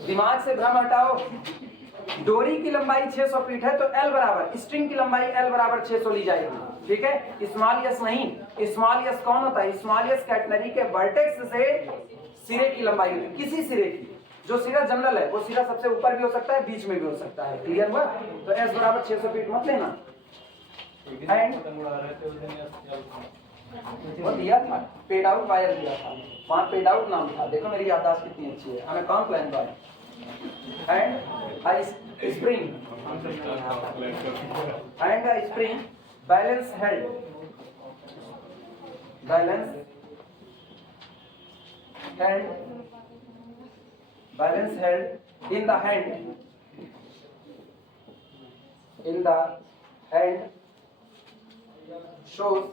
दिमाग से भ्रम हटाओ। डोरी की लंबाई 600 फीट है तो L बराबर, स्ट्रिंग की लंबाई L बराबर 600 ली जाएगी। ठीक है, स्मॉल यस नहीं। स्मॉल यस कौन होता है? स्मॉल यस कैटनरी के वर्टेक्स से सिरे की लंबाई होती है, किसी सिरे की। जो सिरा जनरल है वो सिरा सबसे ऊपर भी हो सकता है, बीच में भी हो सकता है। क्लियर हुआ? तो S बराबर 600 फीट मत लेना। वो दिया था, पेड आउट वायर दिया था, वहां पेड आउट नाम था। देखो मेरी याददाश्त कितनी अच्छी है। हमें कौन plan by and I spring balance held in the hand shows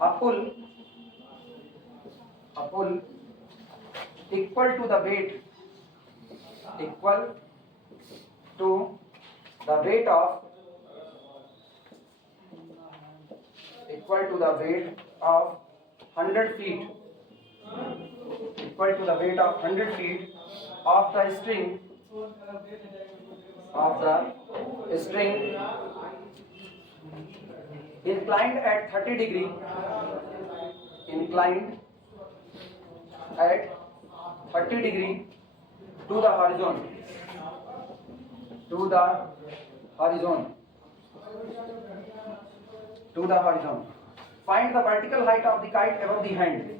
a pull equal to the weight of 100 feet of the string inclined at 30 degree to the horizon. Find the vertical height of the kite above the hand.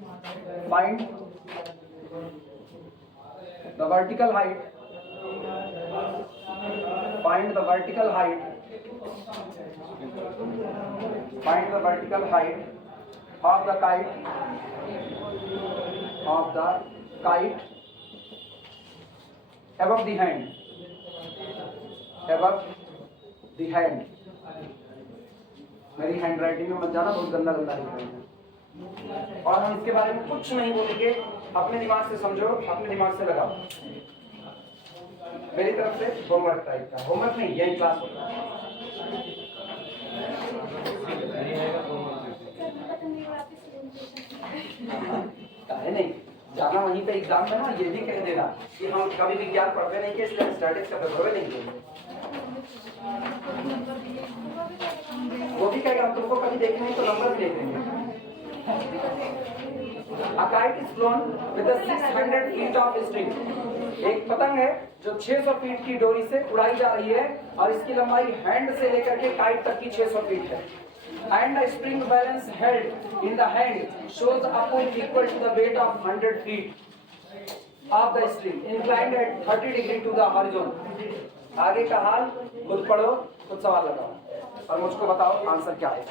Find the vertical height of the kite above the hand. मेरी hand writing में मत जाना, बहुत गंदा लिख रहे हैं। और हम इसके बारे में कुछ नहीं बोलेंगे, अपने दिमाग से समझो, अपने दिमाग से लगाओ। मेरी तरफ से होमवर्क टाइप का, होमवर्क नहीं, यही क्लास होगा। नहीं जाना वहीं पे एग्जाम में ना, ये भी कह देना कि हम कभी विज्ञान पढ़ते नहीं कि इसलिए स्टैटिक्स का पेपर नहीं देंगे। वो भी कहेगा हम तुमको कभी देखे नहीं तो नंबर भी देखेंगे। A kite is flown with a 600 feet of string। एक पतंग है जो 600 फीट की डोरी से उड़ाई जा रही है और इसकी लंबाई हैंड से लेकर के काइट तक की 600 फीट है। And a spring balance held in the hand shows a pull equal to the weight of 100 feet of the string inclined at 30 degree to the horizon। आगे का हाल खुद पढ़ो, खुद सवाल लगाओ और मुझको बताओ आंसर क्या है।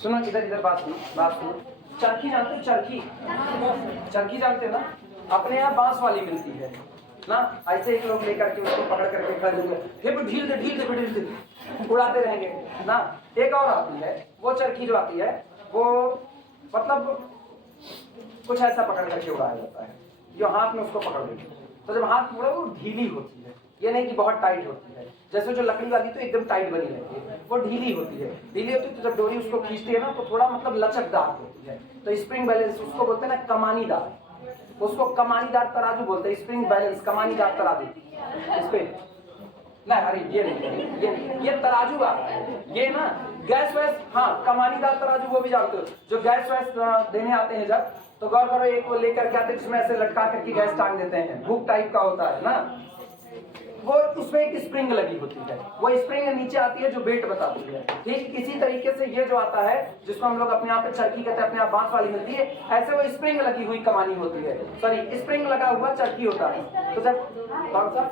सुनो, इधर बात सुनो। चरखी जानते हो? चरखी जानते हो ना? अपने यहाँ बांस वाली मिलती है ना, ऐसे एक लोग लेकर के उसको पकड़ करके खड़े होंगे, ढील दे उड़ाते रहेंगे ना। एक और आती है, वो चरखी जो आती है वो मतलब कुछ ऐसा पकड़ करके उड़ाया जाता है, जो हाथ में उसको पकड़ लेते। तो जब हाथ मुड़े वो ढीली होती है, ये नहीं कि बहुत टाइट होती है। जैसे जो लकड़ी वाली तो एकदम टाइट बनी रहती है, वो ढीली होती है। तो जब डोरी उसको खींचती है ना तो थोड़ा मतलब लचकदार होती है। तो स्प्रिंग बैलेंस उसको बोलते हैं ना, कमानीदार, उसको कमानीदार तराजू बोलते हैं। स्प्रिंग बैलेंस कमानीदार तराजू इस पे ना, अरे ये नहीं, ये तराजू आ रहा है, ये ना गैस वैस, हाँ कमानीदार तराजू वो भी जानते हो, जो गैस वैस देने आते हैं जब, तो गौर करो एक वो लेकर के आते हैं जिसमें ऐसे लटका करके गैस टांग देते हैं, हुक टाइप का होता है ना, वो उसमें एक स्प्रिंग लगी होती है, वो स्प्रिंग नीचे आती है जो वेट बताती है। ठीक इसी तरीके से ये जो आता है जिसको हम लोग अपने यहाँ पे चरखी कहते हैं, अपने यहाँ बांस वाली मिलती है, ऐसे वो स्प्रिंग लगी हुई कमानी होती है, सॉरी स्प्रिंग लगा हुआ चरखी होता है। तो जब कौन सा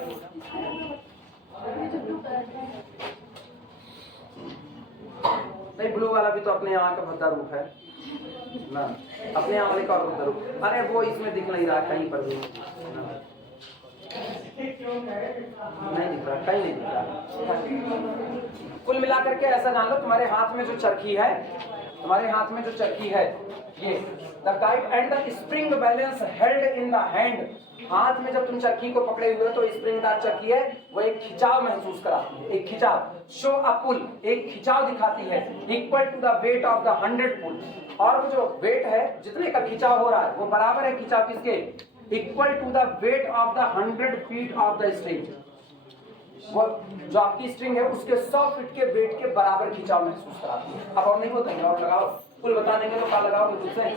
नहीं, ब्लू वाला भी तो अपने यहाँ का भद्दा रूप है ना, अपने यहाँ वाले का और भद्दा रूप। अरे वो इसमें दिख नहीं रहा कहीं पर भी ना। नहीं दिख रहा, कहीं नहीं दिख रहा। कुल मिलाकर के ऐसा जान लो, तुम्हारे हाथ में जो चरखी है, तुम्हारे हाथ में जो चरखी है, ये the kite and the spring balance held in the hand. हाथ में जब तुम चरखी को पकड़े हुए हो तो स्प्रिंगदार चरखी है, वो एक खिंचाव महसूस कराती है, एक खिंचाव, शो अ पुल, एक खिंचाव दिखाती है, equal to the weight of the 100 pull. और वो जो वेट है, जितने का खिंचाव हो रहा है, वो बराबर है खिंचाव किसके, equal to the weight of the 100 feet of the string. वो जो आपकी स्ट्रिंग है उसके 100 फीट के वेट के बराबर खिंचाव महसूस कराती है। अब और नहीं बताएंगे, और लगाओ, कुल बता देंगे तो क्या लगाओगे मुझसे?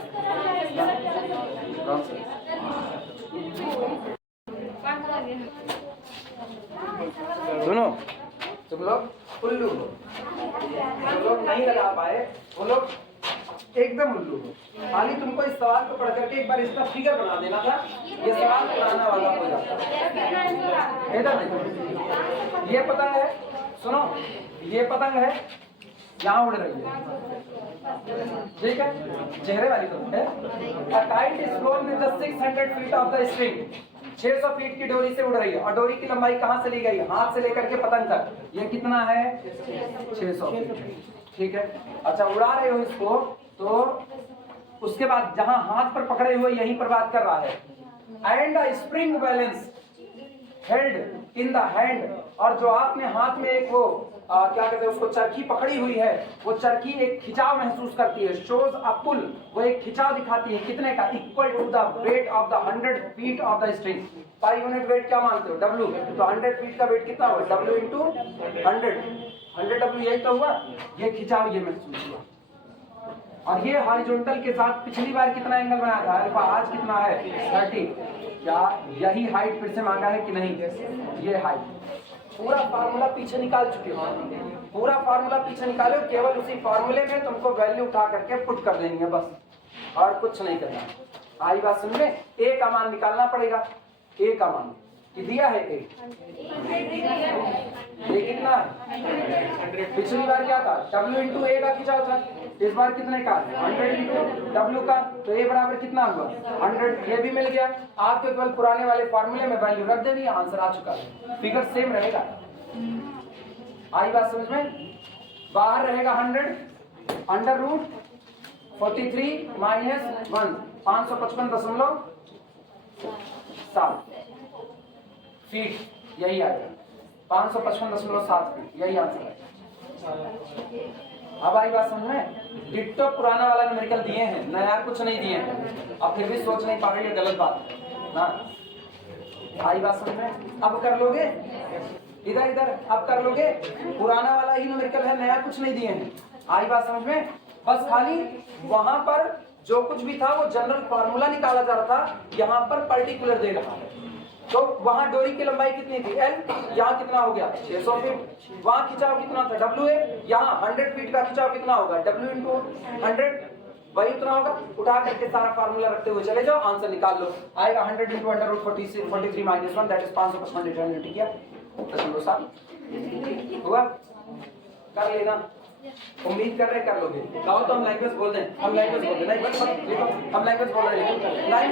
सुनो, तुम लोग उल्लू हो, तुम लोग नहीं लगा पाए, वो लोग एकदम उल्लू हो। खाली तुमको इस सवाल को पढ़ करके एक बार इसका फिगर बना देना था, ये सवाल बनाना वाला हो जाता है। इधर देखो, ये पतंग है, सुनो, ये पतंग है, यहाँ उड़ रही है, ठीक है, चेहरे वाली पतंग है। A kite is flown with the 600 feet of the string। 600 feet की डोरी से उड़ रही है, और डोरी की लंबाई कहाँ से ली गई, हाथ से लेकर के पतंग तक, ये कितना है, 600 फीट, ठीक है। अच्छा, उड़ा रहे हो इसको, तो उसके बाद जहां हाथ पर पकड़े हुए यहीं पर बात कर रहा है, and the spring balance held in the hand. और जो आपने हाथ में एक वो क्या कहते हैं उसको, चरखी पकड़ी हुई है, वो चरखी एक खिंचाव महसूस करती है, शोज अ पुल, वो एक खिंचाव दिखाती है, कितने का, equal to the weight of the 100 feet of the string. Per unit weight क्या मानते हो, डब्ल्यू, तो 100 फीट का वेट कितना हुआ, डब्ल्यू इंटू 100 डब्ल्यू, यही तो हुआ, ये खिंचाव ये महसूस हुआ। और ये हॉरिजॉन्टल के साथ पिछली बार कितना एंगल बनाया था अल्फा, आज कितना है 30। क्या यही हाइट फिर से मांगा है कि नहीं, ये हाइट। पूरा फार्मूला पीछे निकाल चुके हो, पूरा फार्मूला पीछे निकालो, केवल उसी फार्मूले में तुमको वैल्यू उठा करके पुट कर देनी है बस, और कुछ नहीं करना। आई बात समझ में? ए का मान निकालना पड़ेगा, ए का मान कि दिया है ए कितना है, पिछली बार क्या था, डब्ल्यू इंटू ए का खिंचाव था, इस बार कितने का, 100 इंटू डब्ल्यू का, तो ए बराबर कितना हुआ 100, ये भी मिल गया। आपके केवल पुराने वाले फॉर्मूले में वैल्यू रख देनी, आंसर आ चुका है, फिगर सेम रहेगा। आई बात समझ में? बाहर रहेगा 100 अंडर रूट 43 माइनस 1, 555.7 फीट, यही आएगा 555.7 फीट, यही आंसर है। अब आई बात समझ में? डिट्टो पुराना वाला न्यूमेरिकल दिए हैं, नया कुछ नहीं दिए हैं, अब फिर भी सोच नहीं पा रहे, ये गलत बात है ना। आई बात समझ में? अब कर लोगे, इधर इधर अब कर लोगे, पुराना वाला ही न्यूमेरिकल है, नया कुछ नहीं दिए हैं। आई बात समझ में? बस खाली वहां पर जो कुछ भी था वो जनरल फार्मूला निकाला जा रहा था, यहाँ पर पर्टिकुलर दे रहा है। तो वहां डोरी की लंबाई कितनी थी, एल, यहाँ कितना हो गया 600 फीट, वहां खिंचाव कितना था, डब्ल्यू है, यहाँ 100 फीट का खिंचाव कितना होगा, डब्ल्यू इंटू 100, वही उतना होगा। उठा करके सारा फार्मूला रखते हुए चले जाओ, आंसर निकाल लो, आएगा 100 into under root 43 minus 1, that is 555 किया, 0.7 हुआ। कर लेना, उम्मीद कर रहे कर लोगे। कहो तो हम लैंग्वेज बोल दें, हम लैंग्वेज बोल दें, नहीं लिखो, हम लैंग्वेज बोल रहे हैं, लाइन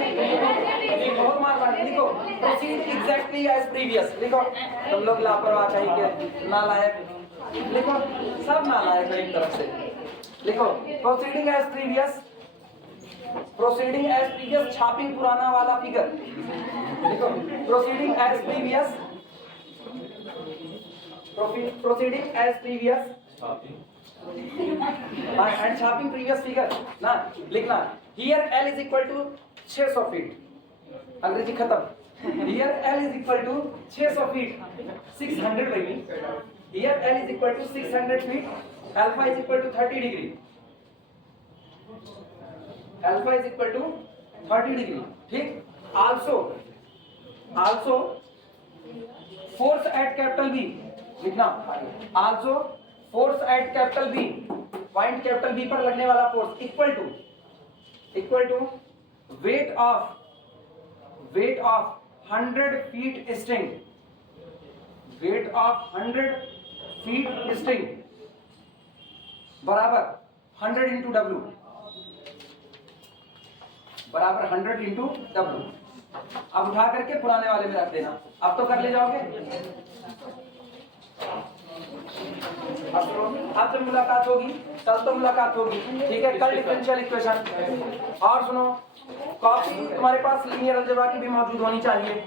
बहुत मार लिखो, प्रोसीड एग्जैक्टली एज प्रीवियस लिखो। तुम लोग लापरवाह कहीं के, नालायक लिखो, सब नालायक एक तरफ से लिखो। Proceeding as previous, proceeding as previous, छापिंग पुराना वाला फिगर लिखो, proceeding as previous, proceeding as previous and छापिंग प्रीवियस फिगर ना लिखना। Here L is equal to 600 feet, अंग्रेजी खत्म। Here L is equal to 600 feet, 600 baby, here L is equal to 600 feet, alpha is equal to 30 degree, alpha is equal to 30 degree, ठीक। Also force at capital B लिखना, also force at capital B, point capital B पर लगने वाला force equal to weight of 100 feet string, weight of 100 feet string बराबर 100 into W बराबर 100 into W. अब उठा करके पुराने वाले में रख देना। अब तो कर ले जाओगे। अब तो मुलाकात होगी, कल तो मुलाकात होगी, ठीक है। कल डिफरेंशियल इक्वेशन। और सुनो, कॉपी तुम्हारे पास लीनियर अलजेब्रा की भी मौजूद होनी चाहिए।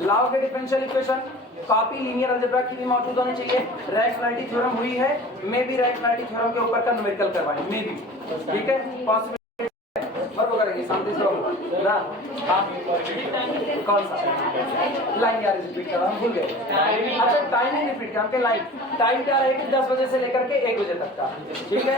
लाओ के differential equation, copy linear algebra की भी मौजूद होनी चाहिए। रैशनैलिटी थ्योरम हुई है, मैं भी रैशनैलिटी थ्योरम के ऊपर का न्यूमेरिकल करवाएं, मैं भी, ठीक है। पॉसिबल वो करेंगे शांति से ना। कौन सा लाइन यार रिपीट कर रहा हूँ, भूल गए। अच्छा टाइम नहीं रिपीट कर, हमके लाइन टाइम क्या रहेगी 10 बजे से लेकर के 1 बजे तक का, ठीक है।